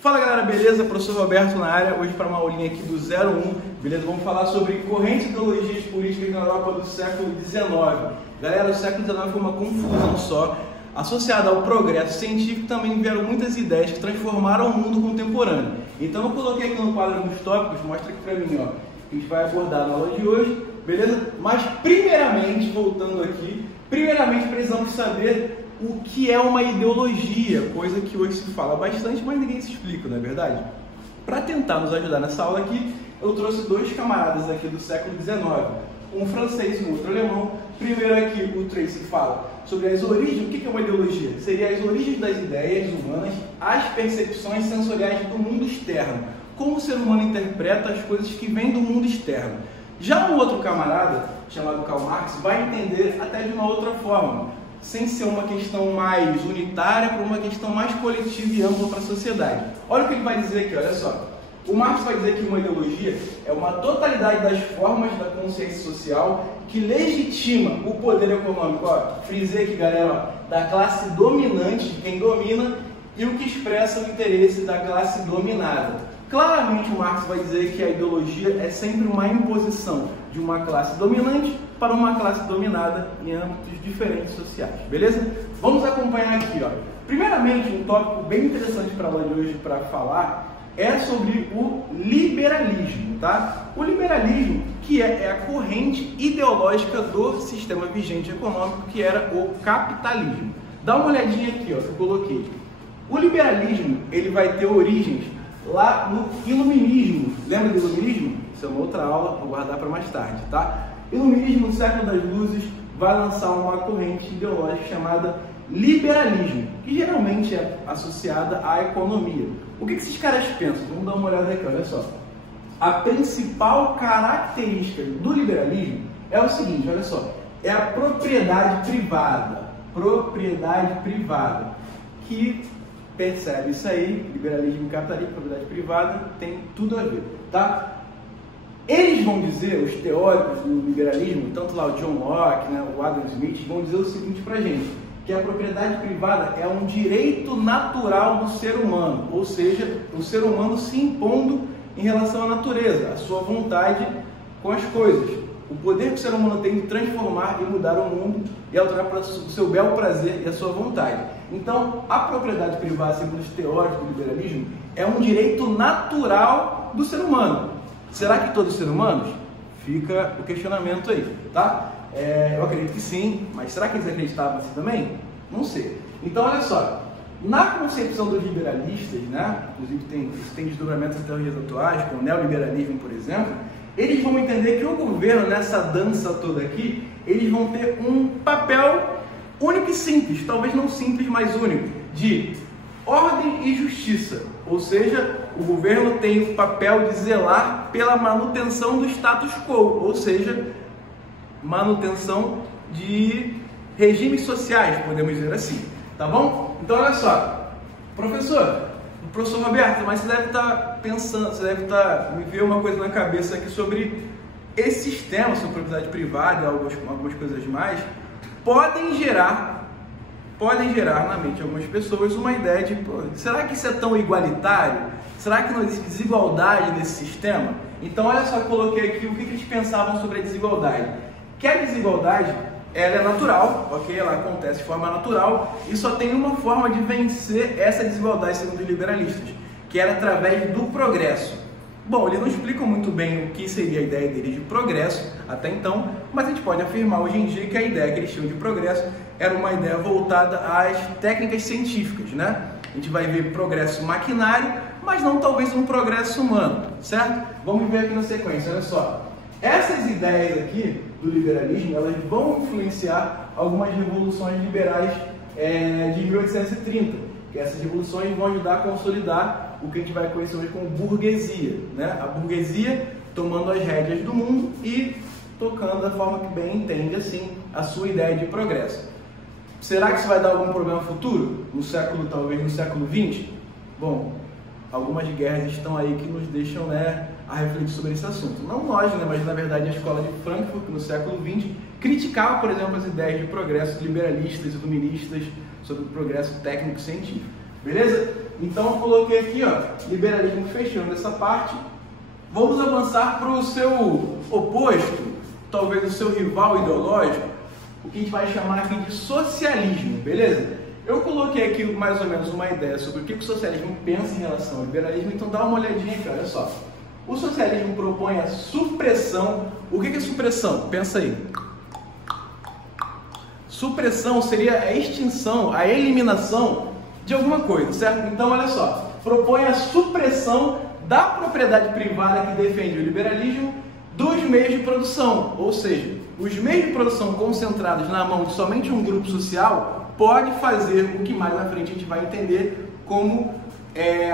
Fala galera, beleza? Professor Roberto na área, hoje para uma aulinha aqui do 01, beleza? Vamos falar sobre correntes e ideologias políticas na Europa do século XIX. Galera, o século XIX foi uma confusão só, associada ao progresso científico também vieram muitas ideias que transformaram o mundo contemporâneo. Então eu coloquei aqui no quadro alguns tópicos, mostra aqui para mim, ó, que a gente vai abordar na aula de hoje, beleza? Mas primeiramente, voltando aqui, precisamos saber o que é uma ideologia, coisa que hoje se fala bastante, mas ninguém se explica, não é verdade? Para tentar nos ajudar nessa aula aqui, eu trouxe dois camaradas aqui do século XIX, um francês e um outro alemão. Primeiro aqui o Tracy fala sobre as origens. O que é uma ideologia? Seria as origens das ideias humanas, as percepções sensoriais do mundo externo, como o ser humano interpreta as coisas que vêm do mundo externo. Já um outro camarada, chamado Karl Marx, vai entender até de uma outra forma, sem ser uma questão mais unitária, para uma questão mais coletiva e ampla para a sociedade. Olha o que ele vai dizer aqui, olha só. O Marx vai dizer que uma ideologia é uma totalidade das formas da consciência social que legitima o poder econômico, ó, frisei aqui galera, ó, da classe dominante, de quem domina, e o que expressa o interesse da classe dominada. Claramente o Marx vai dizer que a ideologia é sempre uma imposição de uma classe dominante para uma classe dominada em âmbitos diferentes sociais, beleza? Vamos acompanhar aqui, ó. Primeiramente, um tópico bem interessante para a aula de hoje para falar é sobre o liberalismo, tá? O liberalismo, que é a corrente ideológica do sistema vigente econômico, que era o capitalismo. Dá uma olhadinha aqui, ó, que eu coloquei. O liberalismo, ele vai ter origens lá no iluminismo. Lembra do iluminismo? Isso é uma outra aula, vou guardar para mais tarde, tá? Iluminismo, no século das luzes, vai lançar uma corrente ideológica chamada liberalismo, que geralmente é associada à economia. O que esses caras pensam? Vamos dar uma olhada aqui, olha só. A principal característica do liberalismo é o seguinte, olha só, é a propriedade privada. Propriedade privada, que percebe isso aí, liberalismo e capitalismo, propriedade privada, tem tudo a ver, tá? Eles vão dizer, os teóricos do liberalismo, tanto lá o John Locke, né, o Adam Smith, vão dizer o seguinte pra gente, que a propriedade privada é um direito natural do ser humano, ou seja, o ser humano se impondo em relação à natureza, a sua vontade com as coisas. O poder que o ser humano tem de transformar e mudar o mundo e alterar para o seu bel prazer e a sua vontade. Então, a propriedade privada, segundo os teóricos do liberalismo, é um direito natural do ser humano. Será que todos os seres humanos? Fica o questionamento aí, tá? Eu acredito que sim, mas será que eles acreditavam assim também? Não sei. Então, olha só, na concepção dos liberalistas, né, inclusive tem desdobramentos em teorias atuais, como o neoliberalismo, por exemplo, eles vão entender que o governo, nessa dança toda aqui, eles vão ter um papel único e simples, talvez não simples, mas único, de ordem e justiça. Ou seja, o governo tem o papel de zelar pela manutenção do status quo, ou seja, manutenção de regimes sociais, podemos dizer assim, tá bom? Então olha só, professor Roberto, mas você deve estar pensando, você deve estar me ver uma coisa na cabeça aqui sobre esses temas, sobre propriedade privada, algumas coisas mais, podem gerar na mente de algumas pessoas uma ideia de, pô, será que isso é tão igualitário? Será que não existe desigualdade nesse sistema? Então olha só, eu coloquei aqui o que eles pensavam sobre a desigualdade. Que a desigualdade, ela é natural, ok? Ela acontece de forma natural e só tem uma forma de vencer essa desigualdade, segundo os liberalistas, que era através do progresso. Bom, eles não explicam muito bem o que seria a ideia deles de progresso até então, mas a gente pode afirmar hoje em dia que a ideia que eles tinham de progresso era uma ideia voltada às técnicas científicas, né? A gente vai ver progresso maquinário, mas não talvez um progresso humano, certo? Vamos ver aqui na sequência, olha só. Essas ideias aqui do liberalismo, elas vão influenciar algumas revoluções liberais de 1830, que essas revoluções vão ajudar a consolidar o que a gente vai conhecer hoje como burguesia, né? A burguesia tomando as rédeas do mundo e tocando da forma que bem entende, assim, a sua ideia de progresso. Será que isso vai dar algum problema futuro? Talvez no século XX? Bom, algumas guerras estão aí que nos deixam, né, a refletir sobre esse assunto. Não nós, né, mas na verdade a escola de Frankfurt, no século XX, criticava, por exemplo, as ideias de progresso liberalistas e iluministas sobre o progresso técnico-científico. Beleza? Então eu coloquei aqui, ó, liberalismo fechando essa parte. Vamos avançar para o seu oposto, talvez o seu rival ideológico, o que a gente vai chamar aqui de socialismo, beleza? Eu coloquei aqui mais ou menos uma ideia sobre o que o socialismo pensa em relação ao liberalismo, então dá uma olhadinha aqui, olha só. O socialismo propõe a supressão. O que é supressão? Pensa aí. Supressão seria a extinção, a eliminação de alguma coisa, certo? Então, olha só, propõe a supressão da propriedade privada que defende o liberalismo dos meios de produção, ou seja, os meios de produção concentrados na mão de somente um grupo social pode fazer o que mais à frente a gente vai entender como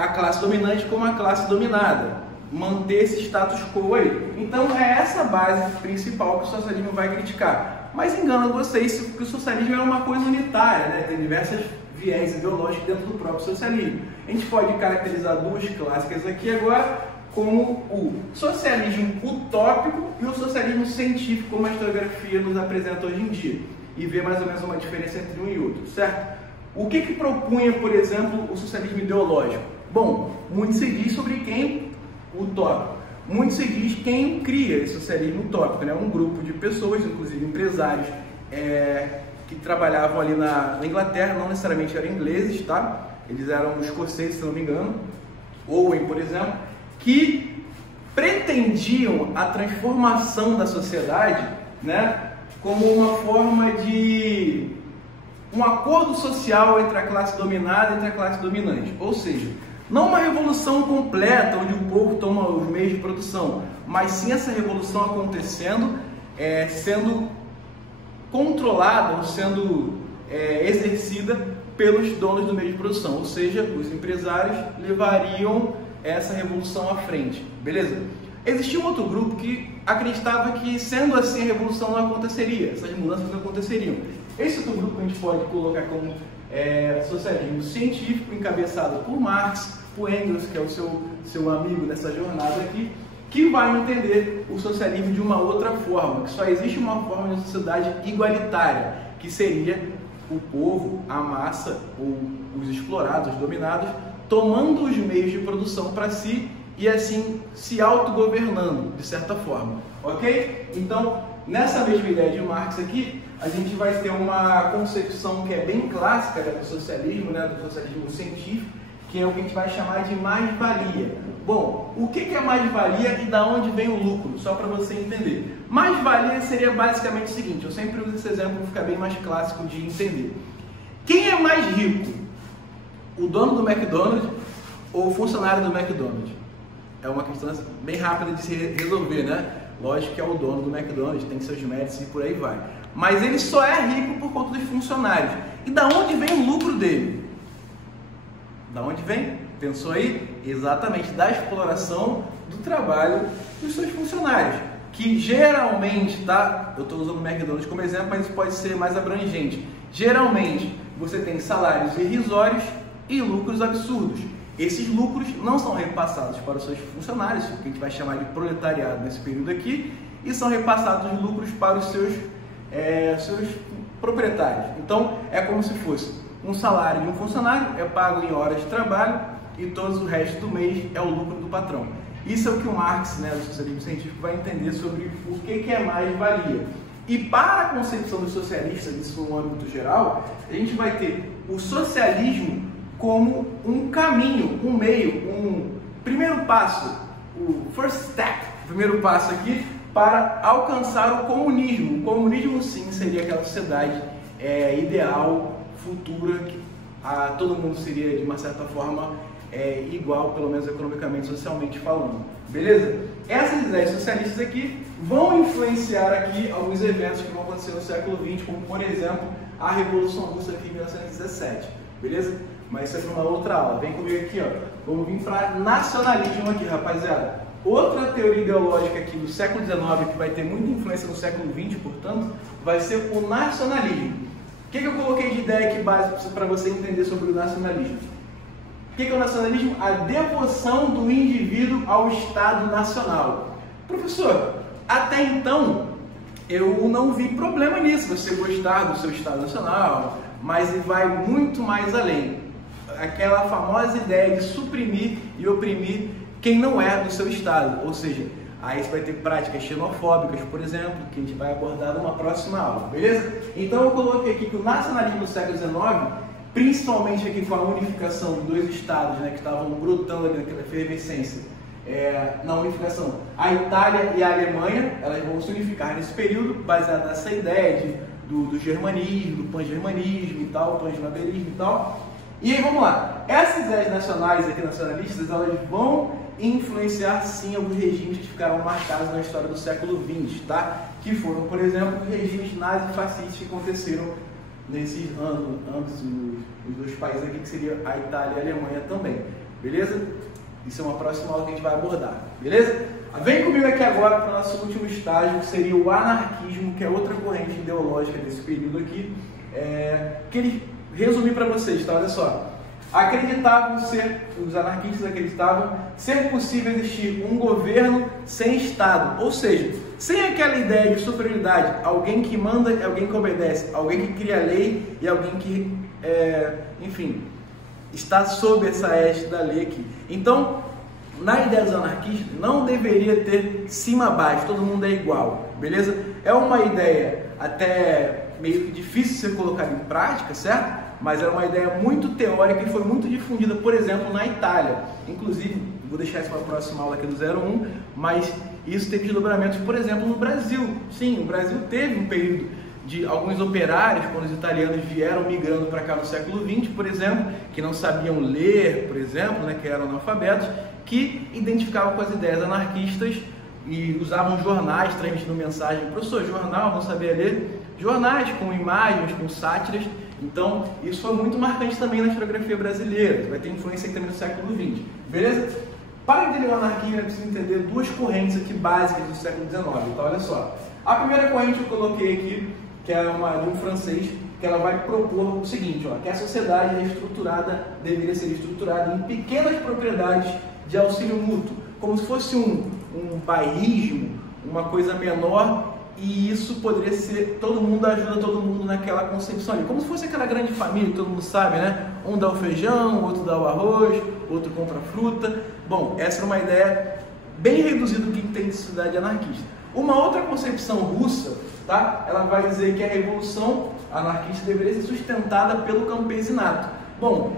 a classe dominante, como a classe dominada, manter esse status quo aí. Então é essa base principal que o socialismo vai criticar. Mas engana vocês que o socialismo é uma coisa unitária, né? Tem diversas viés ideológicos dentro do próprio socialismo. A gente pode caracterizar duas clássicas aqui agora, como o socialismo utópico e o socialismo científico, como a historiografia nos apresenta hoje em dia, e ver mais ou menos uma diferença entre um e outro, certo? O que propunha, por exemplo, o socialismo ideológico? Bom, muito se diz sobre quem utópico. Muito se diz quem cria esse socialismo utópico, né? Um grupo de pessoas, inclusive empresários, que trabalhavam ali na Inglaterra, não necessariamente eram ingleses, tá? Eles eram escoceses, se não me engano, Owen, por exemplo, que pretendiam a transformação da sociedade, né, como uma forma de um acordo social entre a classe dominada e entre a classe dominante. Ou seja, não uma revolução completa, onde o povo toma os meios de produção, mas sim essa revolução acontecendo, sendo controlada ou sendo exercida pelos donos do meio de produção, ou seja, os empresários levariam essa revolução à frente, beleza? Existia um outro grupo que acreditava que, sendo assim, a revolução não aconteceria, essas mudanças não aconteceriam. Esse outro grupo a gente pode colocar como socialismo científico, encabeçado por Marx, por Engels, que é o seu amigo nessa jornada aqui, que vai entender o socialismo de uma outra forma, que só existe uma forma de sociedade igualitária, que seria o povo, a massa, ou os explorados, os dominados, tomando os meios de produção para si e assim se autogovernando, de certa forma, ok? Então, nessa mesma ideia de Marx aqui, a gente vai ter uma concepção que é bem clássica, né, do socialismo científico, que é o que a gente vai chamar de mais-valia. Bom, o que é mais-valia e da onde vem o lucro? Só para você entender. Mais-valia seria basicamente o seguinte, eu sempre uso esse exemplo para ficar bem mais clássico de entender. Quem é mais rico? O dono do McDonald's ou o funcionário do McDonald's? É uma questão bem rápida de se resolver, né? Lógico que é o dono do McDonald's, tem seus méritos e por aí vai. Mas ele só é rico por conta dos funcionários. E da onde vem o lucro dele? Da onde vem? Pensou aí? Exatamente, da exploração do trabalho dos seus funcionários. Que geralmente, tá? Eu estou usando o McDonald's como exemplo, mas isso pode ser mais abrangente. Geralmente, você tem salários irrisórios e lucros absurdos. Esses lucros não são repassados para os seus funcionários, que a gente vai chamar de proletariado nesse período aqui, e são repassados os lucros para os seus proprietários. Então, é como se fosse um salário de um funcionário, é pago em horas de trabalho, e todo o resto do mês é o lucro do patrão. Isso é o que o Marx, né, do socialismo científico, vai entender sobre o que é mais-valia. E para a concepção dos socialistas, isso no âmbito geral, a gente vai ter o socialismo como um caminho, um meio, um primeiro passo, o first step, o primeiro passo aqui, para alcançar o comunismo. O comunismo, sim, seria aquela sociedade ideal, futura, que todo mundo seria, de uma certa forma, igual, pelo menos economicamente, socialmente falando. Beleza? Essas ideias socialistas aqui vão influenciar aqui alguns eventos que vão acontecer no século XX, como, por exemplo, a Revolução Russa aqui em 1917. Beleza? Mas isso é para uma outra aula. Vem comigo aqui, ó. Vamos vir para nacionalismo aqui, rapaziada. Outra teoria ideológica aqui do século XIX, que vai ter muita influência no século XX, portanto, vai ser o nacionalismo. O que eu coloquei de ideia aqui básica para você entender sobre o nacionalismo? O que é o nacionalismo? A devoção do indivíduo ao Estado Nacional. Professor, até então eu não vi problema nisso, você gostar do seu Estado Nacional, mas ele vai muito mais além. aquela famosa ideia de suprimir e oprimir quem não é do seu estado, ou seja, aí você vai ter práticas xenofóbicas, por exemplo, que a gente vai abordar numa próxima aula, beleza? Então eu coloquei aqui que o nacionalismo do século XIX, principalmente aqui com a unificação de dois estados, né, que estavam brotando ali naquela efervescência, na unificação, a Itália e a Alemanha, elas vão se unificar nesse período, baseado nessa ideia do germanismo, do pan-germanismo e tal, pan-eslaverismo e tal. E aí vamos lá, essas ideias nacionais aqui, nacionalistas, elas vão influenciar sim alguns regimes que ficaram marcados na história do século XX, tá? Que foram, por exemplo, os regimes nazifascistas que aconteceram nesses ambos os dois países aqui, que seria a Itália e a Alemanha também, beleza? Isso é uma próxima aula que a gente vai abordar, beleza? Vem comigo aqui agora para o nosso último estágio, que seria o anarquismo, que é outra corrente ideológica desse período aqui, que ele resumir para vocês, tá? Olha só. Os anarquistas acreditavam ser possível existir um governo sem Estado, ou seja, sem aquela ideia de superioridade, alguém que manda e alguém que obedece, alguém que cria lei e alguém que, enfim, está sob essa égide da lei aqui. Então, na ideia dos anarquistas, não deveria ter cima-baixo, todo mundo é igual, beleza? É uma ideia até meio que difícil de ser colocada em prática, certo? Mas era uma ideia muito teórica e foi muito difundida, por exemplo, na Itália. Inclusive, vou deixar isso para a próxima aula aqui do 01, mas isso teve desdobramentos, por exemplo, no Brasil. Sim, o Brasil teve um período de alguns operários, quando os italianos vieram migrando para cá no século XX, por exemplo, que não sabiam ler, por exemplo, né, que eram analfabetos, que identificavam com as ideias anarquistas e usavam jornais transmitindo mensagem. Professor, jornal, não sabia ler? Jornais com imagens, com sátiras. Então, isso foi muito marcante também na historiografia brasileira, vai ter influência aqui também no século XX, beleza? Para entender o anarquismo, é preciso entender duas correntes aqui básicas do século XIX, então olha só. A primeira corrente eu coloquei aqui, que é de um francês, que ela vai propor o seguinte, ó, que a sociedade deveria ser estruturada em pequenas propriedades de auxílio mútuo, como se fosse um bairrismo, uma coisa menor, e isso poderia ser, todo mundo ajuda todo mundo naquela concepção ali, como se fosse aquela grande família que todo mundo sabe, né? Um dá o feijão, outro dá o arroz, outro compra fruta. Bom, essa era uma ideia bem reduzida do que tem de sociedade anarquista. Uma outra concepção russa, tá? Ela vai dizer que a revolução anarquista deveria ser sustentada pelo campesinato. Bom,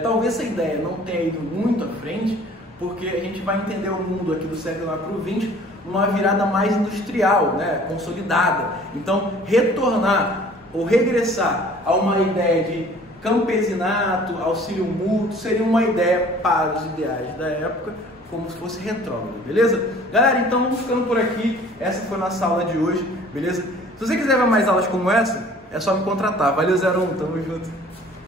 talvez essa ideia não tenha ido muito à frente, porque a gente vai entender o mundo aqui do século XIX para o XX uma virada mais industrial, né, consolidada. Então, retornar ou regressar a uma ideia de campesinato, auxílio mútuo, seria uma ideia para os ideais da época, como se fosse retrógrado, beleza? Galera, então vamos ficando por aqui. Essa foi a nossa aula de hoje, beleza? Se você quiser ver mais aulas como essa, é só me contratar. Valeu, 01, tamo junto.